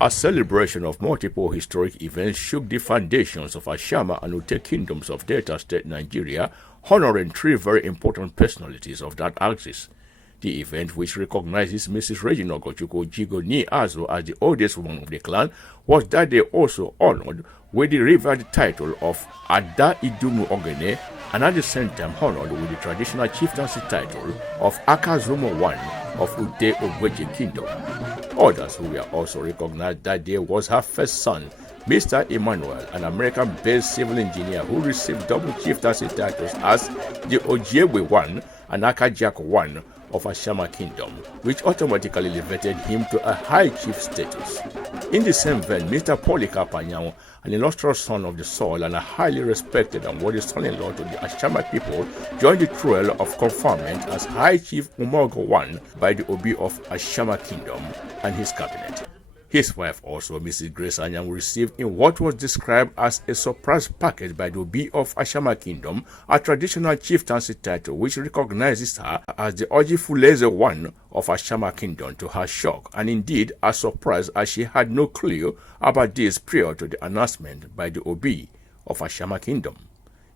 A celebration of multiple historic events shook the foundations of Ashama and Ute Kingdoms of Delta State, Nigeria, honoring three very important personalities of that axis. The event, which recognizes Mrs Regina Ogochukwu Ojigo ni Azu as the oldest woman of the clan, was that day also honored with the revered title of Ada Idumu Ogene, and at the same time honored with the traditional chieftaincy title of Aka Azu Umu of Ute-Ogbeje Kingdom. Others who were also recognized that day was her first son, Mr. Emmanuel, an American-based civil engineer who received double chieftaincy titles as the Ojiegbe I and Akajiaku I of Ashama Kingdom, which automatically elevated him to a Highchief Status. In the same vein, Mr. Polycarp Anyanwu, an illustrious son of the soil and a highly respected and worthy son-in-law to the Ashama people, joined the trail of conferment as Highchief Omeogor I by the Obi of Ashama Kingdom and his cabinet. His wife also, Mrs Grace Anyanwu, received in what was described as a surprise package by the Obi of Ashama Kingdom a traditional chieftaincy title which recognizes her as the Orji Fulu Eze I of Ashama Kingdom, to her shock and indeed a surprise, as she had no clue about this prior to the announcement by the Obi of Ashama Kingdom.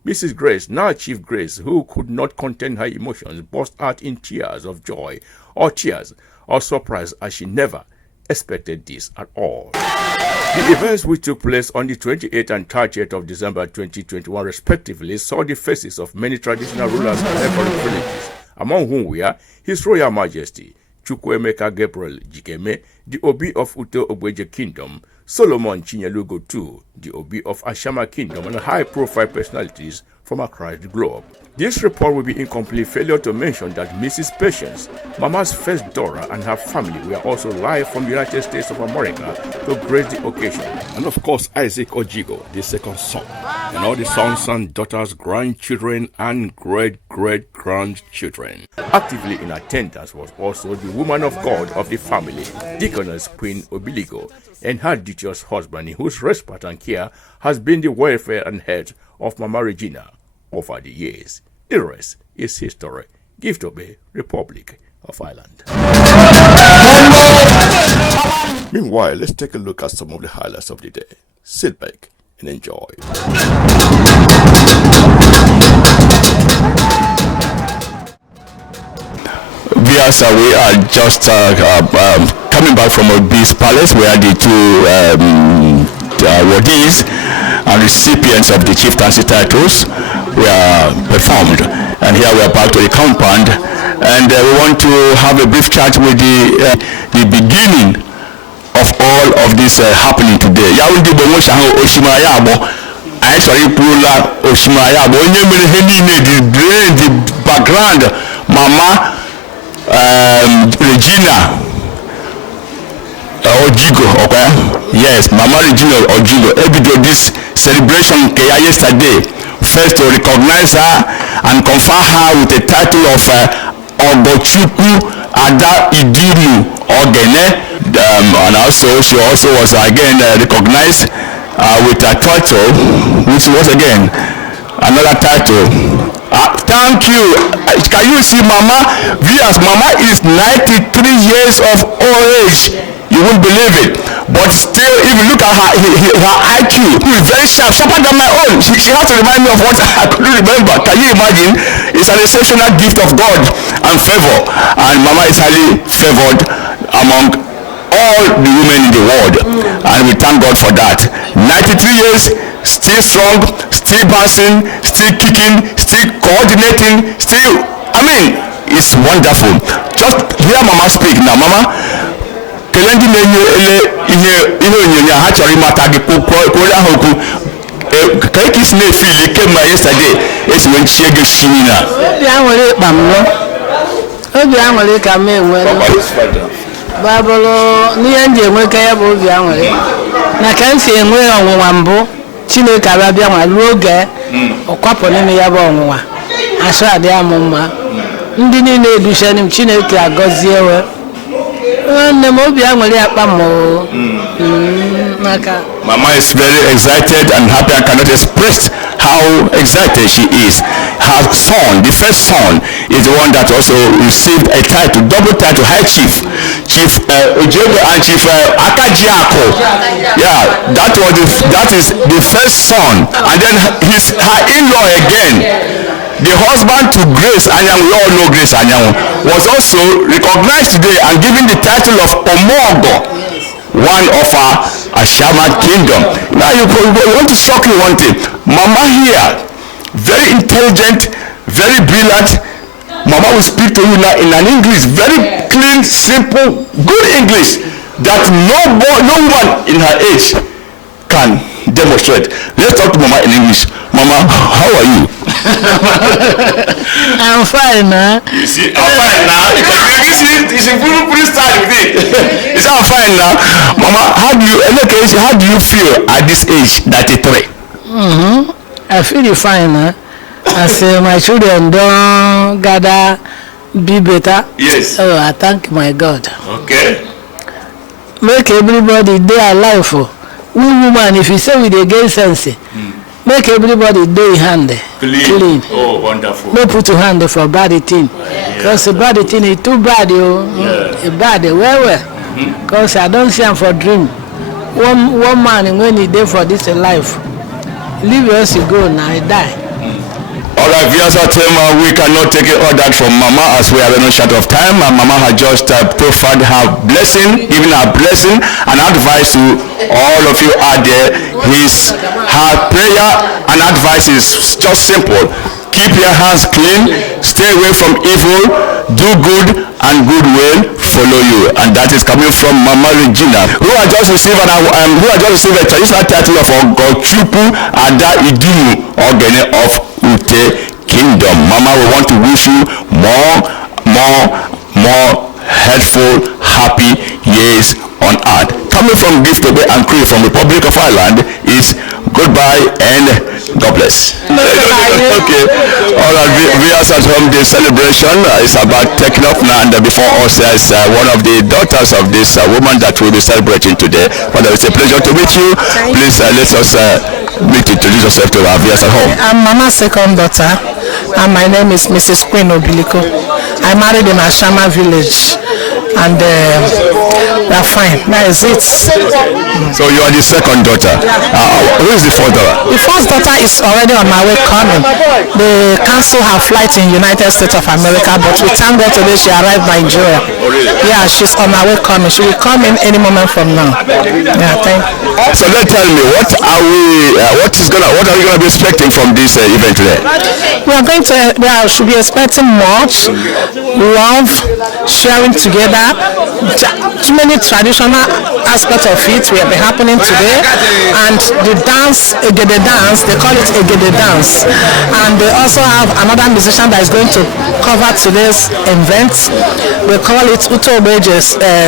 Mrs Grace, now Chief Grace, who could not contain her emotions, burst out in tears of joy or tears of surprise, as she never expected this at all. The events which took place on the 28th and 30th of December 2021 respectively saw the faces of many traditional rulers and neighboring villages, among whom were His Royal Majesty Chukwuemeka Gabriel Jikeme, the Obi of Ute-Ogbeje Kingdom, Solomon Chinyelugo II, the Obi of Ashama Kingdom, and high-profile personalities from across the globe. This report will be incomplete failure to mention that Mrs. Patience, Mama's first daughter, and her family were also live from the United States of America to grace the occasion. And of course, Isaac Ojigo, the second son, and all the sons and daughters, grandchildren, and great-great-grandchildren. Actively in attendance was also the woman of God of the family, Deaconess Queen Obiligo, and her duteous husband, in whose respect and care has been the welfare and health of Mama Regina over the years. The rest is history. Gift of a Republic of Ireland. Meanwhile, let's take a look at some of the highlights of the day. Sit back and enjoy. Viewers, we are just coming back from Obi's palace, where the two awardees and recipients of the chieftaincy titles were performed. And here we are back to the compound, and we want to have a brief chat with the beginning of all of this happening today. The brain, the background, Mama Regina Ojigo, okay? Yes, Mama Regina Ojigo. This celebration yesterday, first to recognize her and confer her with the title of Ogochukwu Ada Idumu Ogene, and also she also was again recognized with a title, which was again another title. Thank you. Can you see Mama? Viewers, Mama is 93 years of old age. You won't believe it. But still, if you look at her IQ, is very sharp, sharper than my own. She has to remind me of what I couldn't remember. Can you imagine? It's an exceptional gift of God and favor. And Mama is highly favored among all the women in the world. And we thank God for that. 93 years, still strong, still bouncing, still kicking, still coordinating, still, I mean, it's wonderful. Just hear Mama speak now. Mama, kelendi menyo ihe onyonya ha chori mata gi kwori ahoku kai kis na feel kema yesterday esi wen chiege shini na obi anwere kpamno obi anwere ka me enwere babolo niye nje enweka ya bụ obi anwere na ka nsi enwe onwunwa mbụ Chineke abịa nwa ruo oge ọkwapụ n'ime ya bụ ọnwụnwa asọ adị amụ mma ndị niile edusheni m Chineke agọzie we Mama is very excited and happy and cannot express how excited she is. Her son, the first son, is the one that also received a title, double title, High Chief. Chief Ojiegbe and Chief Akajiaku. Yeah, that is the first son. And then her in-law again, the husband to Grace Anyanwu, we all know Grace Anyanwu, was also recognized today and given the title of Omeogor, one of our Ashama Kingdom. Now you want to shock you one thing. Mama here, very intelligent, very brilliant. Mama will speak to you now in an English, very clean, simple, good English that no woman in her age can demonstrate. Let's talk to Mama in English. Mama, how are you? I'm fine now. You see, I'm fine now. It's a good start with it. It's I'm fine now. Mama, how do you feel at this age, 93? I feel fine now. As my children don't gather be better. Yes. Oh, I thank my God. Okay. Make everybody day alive for. We woman, if you say with the gay sense, make everybody day hand clean. Oh, wonderful. No put your hand for bad thing. Because the bad thing is too bad, bad, well. Because I don't see him for dream. One man when he day for this life, leave us to go now, I die. Alright, viewers at home, we cannot take all that from Mama as we have no short of time. And Mama has just proffered her blessing, giving her blessing and advice to all of you out there. Her prayer and advice is just simple. Keep your hands clean, stay away from evil, do good, and good will follow you. And that is coming from Mama Regina, who has just received a traditional title of Ogochukwu Ada Idumu Ogene of Ute Kingdom. Mama, we want to wish you more helpful, happy years on earth. Coming from Gift-Ogbe and Crew from Republic of Ireland is goodbye and God bless. Okay. All right, viewers at home, the celebration is about taking up now, and before us is one of the daughters of this woman that we'll be celebrating today. But it's a pleasure to meet you. Please let us introduce yourself to our viewers at home. I'm Mama's second daughter, and my name is Mrs. Queen Obiliko. I married in Ashama village, and they're fine. That is it. So you are the second daughter. Who is the first daughter? The first daughter is already on my way coming. They cancel her flight in United States of America, but we thank God today she arrived in Nigeria. Oh, really? Yeah, she's on my way coming. She will come in any moment from now. Yeah, thank you. So tell me, what are we going to be expecting from this event today? We should be expecting much love, sharing together. Too many traditional aspects of it will be happening today, and the dance, Egede dance, they call it Egede dance, and they also have another musician that is going to cover today's event. We call it Ute-Ogbeje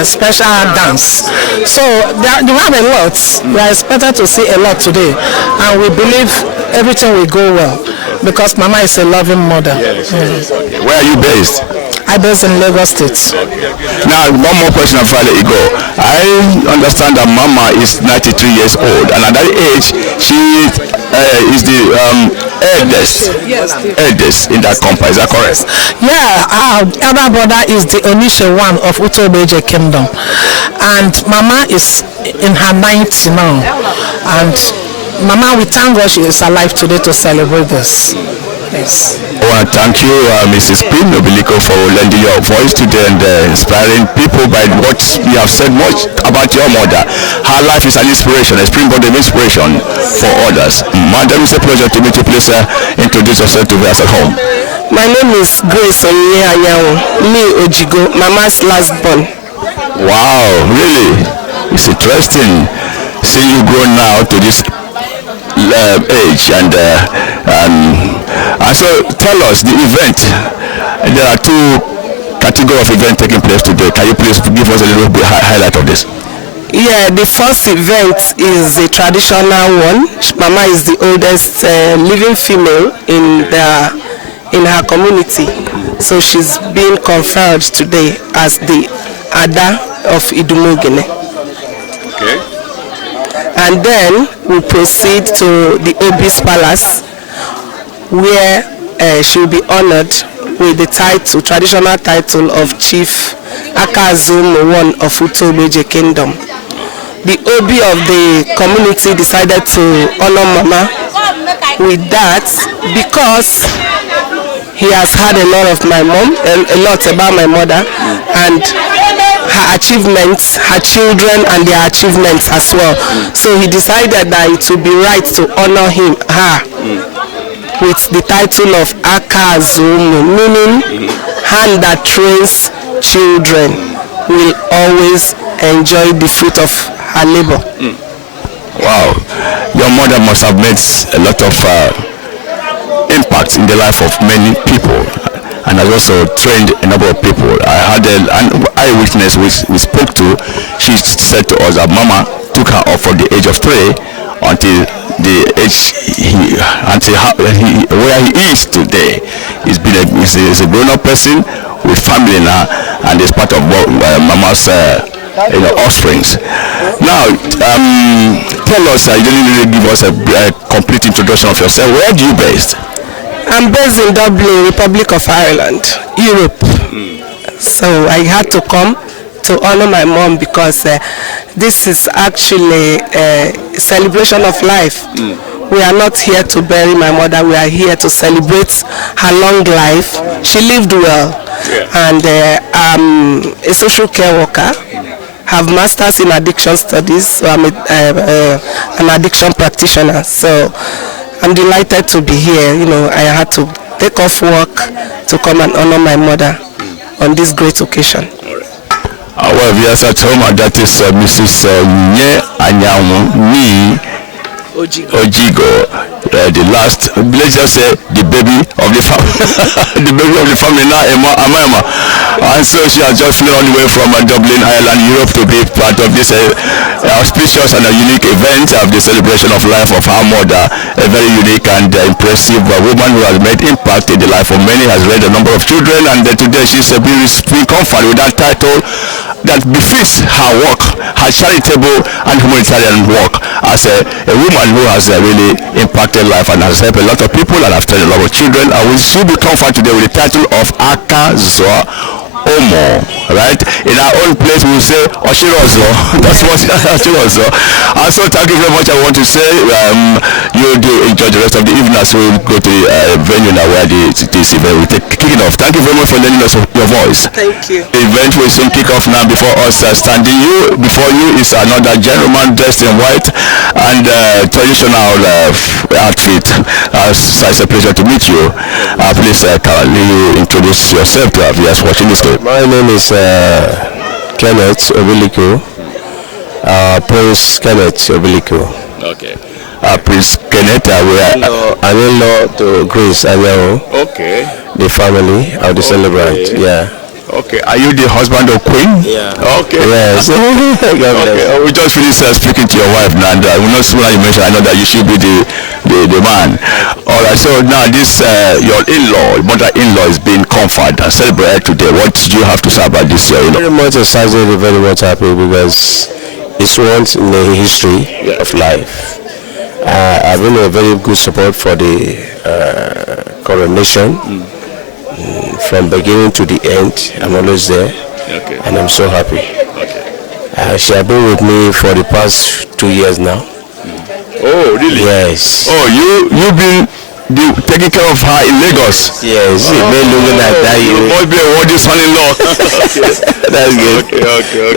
special dance. So they have a lot. We are expected to see a lot today, and we believe everything will go well because Mama is a loving mother. Yes. Okay. Where are you based? I'm based in Lagos State. Now, one more question before I let you go. I understand that Mama is 93 years old, and at that age, she is the eldest in that company. Is that correct? Yeah, our elder brother is the initial one of Ute-Ogbeje Kingdom, and Mama is in her 90 now. And Mama, we thank God she is alive today to celebrate this. Yes. I want to thank you, Mrs. Queen Obiliko, for lending your voice today and inspiring people by what you have said much about your mother. Her life is an inspiration, a springboard of inspiration for others. Madam, it's a pleasure to meet you. Please introduce yourself to us at home. My name is Grace Anyanwu, me Ojigo, Mama's last born. Wow, really? It's interesting seeing you grow now to this age, and so tell us the event. There are two categories of events taking place today. Can you please give us a little bit highlight of this? Yeah, the first event is a traditional one. Mama is the oldest living female in her community, so she's being conferred today as the Ada of Idumu Ogene. Okay. And then we proceed to the Obi's palace, where she will be honored with the title, traditional title of Chief Aka Azu Umu of Ute-Ogbeje Kingdom. The Obi of the community decided to honor Mama with that because he has had a lot of my mom, a lot about my mother, and her achievements, her children and their achievements as well. So he decided that it would be right to honor her with the title of Aka Azu Umu, meaning hand that trains children will always enjoy the fruit of her labor. Wow, your mother must have made a lot of impact in the life of many people, and has also trained a number of people. I had an eyewitness we spoke to. She said to us that Mama took her up from the age of 3 until the age where he is today. He's a grown-up person with family now, and is part of Mama's offsprings. Now, tell us, you didn't really give us a complete introduction of yourself. Where do you based? I'm based in Dublin, Republic of Ireland, Europe. So I had to come to honor my mom because this is actually a celebration of life. We are not here to bury my mother, we are here to celebrate her long life. She lived well, and I'm a social care worker. Have masters in addiction studies, so I'm an addiction practitioner. So I'm delighted to be here. I had to take off work to come and honor my mother on this great occasion. Well, yes, at home, that is Mrs Regina Anyanwu Ojigo. The last, let's just say, the baby of the family, the baby of the family now, Emmanuel. And so she has just flown all the way from Dublin, Ireland, Europe to be part of this auspicious and a unique event of the celebration of life of her mother, a very unique and impressive woman who has made impact in the life of many, has raised a number of children, and today she's being conferred with that title that befits her work, her charitable and humanitarian work as a woman who has really impacted life and has helped a lot of people and has trained a lot of children. And we should be conferred today with the title of Aka Azu Umu, right? In our own place we will say Oshirozo. That's what Oshirozo. Also, thank you very much. I want to say you do enjoy the rest of the evening as we go to the venue now where this event will take kicking off. Thank you very much for lending us your voice. Thank you. The event will soon kick off now. Before us standing before you is another gentleman dressed in white and traditional outfit. It's a pleasure to meet you. Please kindly introduce yourself to our viewers watching this clip. My name is Kenneth Obiliko, Prince Kenneth Obiliko. Okay. Prince Kenneth, we are an in-law to Grace Anyanwu. Okay. The family of the celebrant. Yeah. Okay. Are you the husband of Queen? Yeah. Okay. Yes. Okay. We just finished speaking to your wife now, and not sooner you mentioned, I know that you should be the man. All right. So now this your in-law, mother-in-law, is being conferred and celebrated today. What do you have to say about this? Very much excited, very much happy because it's once in the history of life. I've been a very good support for the coronation. From beginning to the end, I'm always there, and I'm so happy. She has been with me for the past 2 years now. Oh, really? Yes. Oh, you've been taking care of her in Lagos? Yes. Looking at that, you must be a worthy Son Inlaw. That's good. Okay.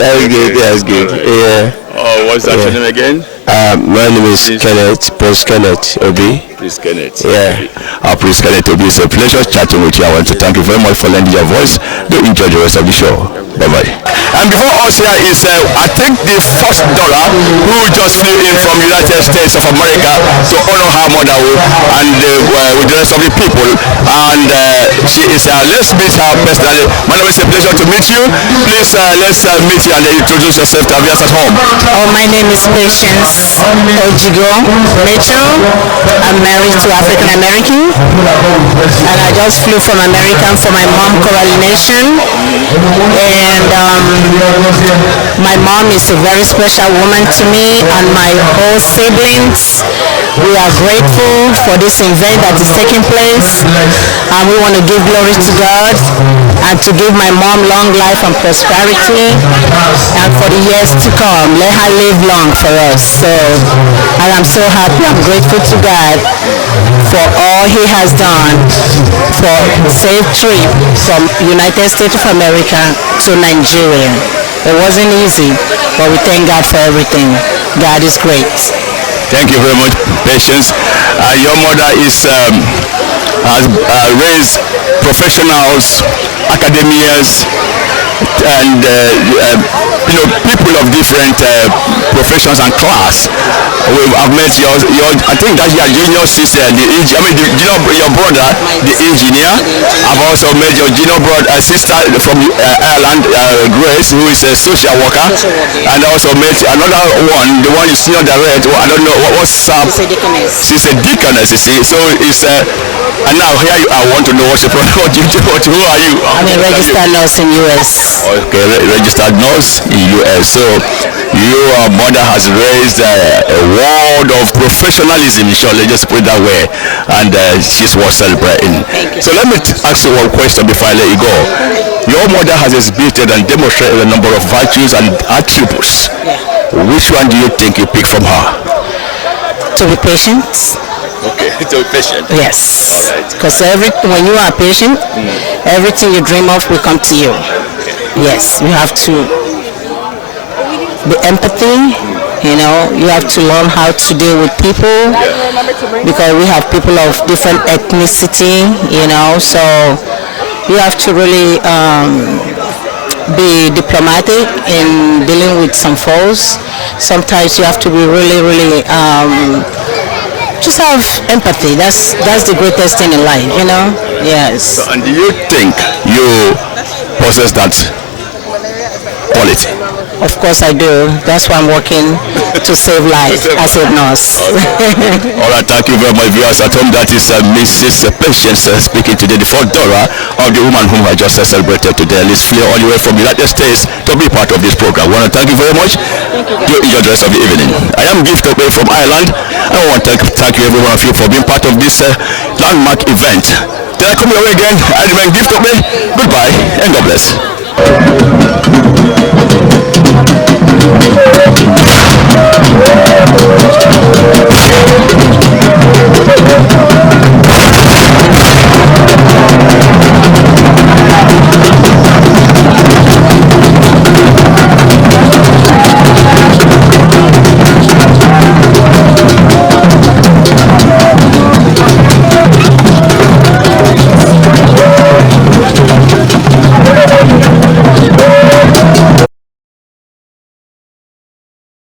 That's good. Yeah. Oh, what's that your name again? My name is Kenneth, Prince Kenneth Obi. Prince Kenneth. Yeah. Prince Kenneth Obi, it's a pleasure chatting with you. I want to thank you very much for lending your voice. Do enjoy the rest of the show. Bye-bye. And before us here is, I think the first dollar who just flew in from United States of America to honor her mother and with the rest of the people. And she is, let's meet her personally. Madam, it's a pleasure to meet you. Please, let's meet you and introduce yourself to our viewers at home. Oh, my name is Patience Ojigo. Mitchell. I'm married to African American, and I just flew from America for my mom coronation. And my mom is a very special woman to me, and my whole siblings. We are grateful for this event that is taking place, and we want to give glory to God and to give my mom long life and prosperity, and for the years to come, let her live long for us. So, and I'm so happy, I'm grateful to God for all he has done for safe trip from United States of America to Nigeria. It wasn't easy, but we thank God for everything. God is great. Thank you very much, Patience. Your mother has raised professionals, academics, and people of different professions and class. I've met I think that's your junior sister, your brother, the engineer. I've also met your junior brother, sister from Ireland, Grace, who is a social worker, and I also met another one, the one you see on the red. I don't know what's up. She's a deaconess, you see. So it's and now here I want to know what's the problem. Who are you? I'm a registered nurse in US. Okay, registered nurse in US. So your mother has raised a world of professionalism, surely, just put it that way, and she's worth celebrating. So let me ask you one question before I let you go. Your mother has exhibited and demonstrated a number of virtues and attributes. Which one do you think you pick from her? To be patient. Okay, to be patient. Yes. All right. Because when you are patient, everything you dream of will come to you. Yes, you have to be empathy. You have to learn how to deal with people, because we have people of different ethnicity. So you have to really be diplomatic in dealing with some foes. Sometimes you have to be really just have empathy. That's the greatest thing in life, Yes. So, and do you think you possess that quality? Of course I do. That's why I'm working to save life as a nurse. All right, thank you very much, viewers at home. That is Mrs. Patience speaking today, the fourth daughter of the woman whom I just celebrated today. Let's fly all the way from the United States to be part of this program. I want to thank you very much. You enjoy the rest of the evening. I am Gift Away from Ireland. I want to thank you, every one of you, for being part of this landmark event. Till I come your way again, I remain Gift Away. Goodbye and God bless.